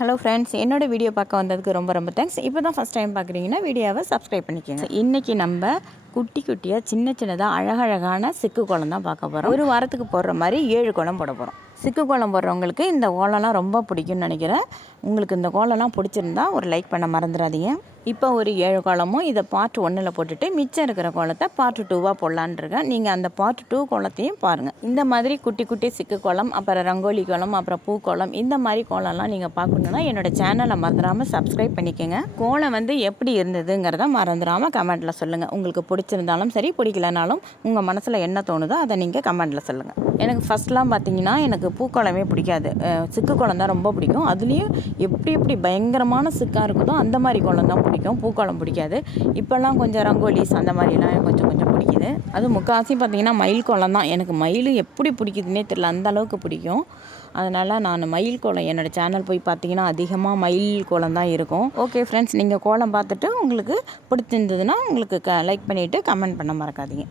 Hello friends, என்னோட வீடியோ பார்க்க வந்ததுக்கு ரொம்ப தேங்க்ஸ். இப்போ தான் ஃபஸ்ட் டைம் பார்க்குறீங்கன்னா வீடியோவை சப்ஸ்கிரைப் பண்ணிக்கோங்க. இன்றைக்கி நம்ம குட்டி குட்டியாக சின்னதாக அழகழகான சிக்கு கோலம் தான் பார்க்க போகிறோம். ஒரு வாரத்துக்கு போடுற மாதிரி 7 கோலம் போட போகிறோம். சிக்கு கோலம் போடுறவங்களுக்கு இந்த கோலம்லாம் ரொம்ப பிடிக்கும்னு நினைக்கிறேன். உங்களுக்கு இந்த கோலம்லாம் பிடிச்சிருந்தா ஒரு லைக் பண்ண மறந்துடாதீங்க. இப்போ ஒரு 7 கோலமும் இதை பார்ட் 1ல் போட்டுட்டு மிச்சம் இருக்கிற கோலத்தை பார்ட் 2வாக போடலான்னு இருக்கேன். நீங்கள் அந்த பார்ட் 2 கோலத்தையும் பாருங்கள். இந்த மாதிரி குட்டி குட்டி சிக்கு கோலம், அப்புறம் ரங்கோலி கோலம், அப்புறம் பூ கோலம், இந்த மாதிரி கோலம்லாம் நீங்கள் பார்க்கணுன்னா என்னோடய சேனலை மறந்துடாமல் சப்ஸ்கிரைப் பண்ணிக்கோங்க. கோலம் எப்படி இருந்ததுங்கிறத மறந்துடாமல் கமெண்ட்டில் சொல்லுங்கள். உங்களுக்கு பிடிச்சிருந்தாலும் சரி, பிடிக்கலனாலும் உங்கள் மனசில் என்ன தோணுதோ அதை நீங்கள் கமெண்ட்டில் சொல்லுங்கள். எனக்கு ஃபஸ்ட்லாம் பார்த்தீங்கன்னா எனக்கு பூக்கோலமே பிடிக்காது. சிக்கு கோலம் தான் ரொம்ப பிடிக்கும். அதுலேயும் எப்படி பயங்கரமான சிக்காக இருக்குதோ அந்த மாதிரி கோலம் தான் பிடிக்கும். பூக்கோலம் பிடிக்காது. இப்போல்லாம் கொஞ்சம் ரங்கோலிஸ் அந்த மாதிரிலாம் கொஞ்சம் பிடிக்குது. அது முக்கால்வாசி பார்த்திங்கன்னா மயில் கோலம் தான். எனக்கு மயில் எப்படி பிடிக்குதுன்னே தெரியல, அந்த அளவுக்கு பிடிக்கும். அதனால் நான் மயில் கோலம் என்னோடய சேனல் போய் பார்த்தீங்கன்னா அதிகமாக மயில் கோலம் தான் இருக்கும். ஓகே ஃப்ரெண்ட்ஸ், நீங்கள் கோலம் பார்த்துட்டு உங்களுக்கு பிடிச்சிருந்ததுன்னா உங்களுக்கு லைக் பண்ணிவிட்டு கமெண்ட் பண்ண மறக்காதீங்க.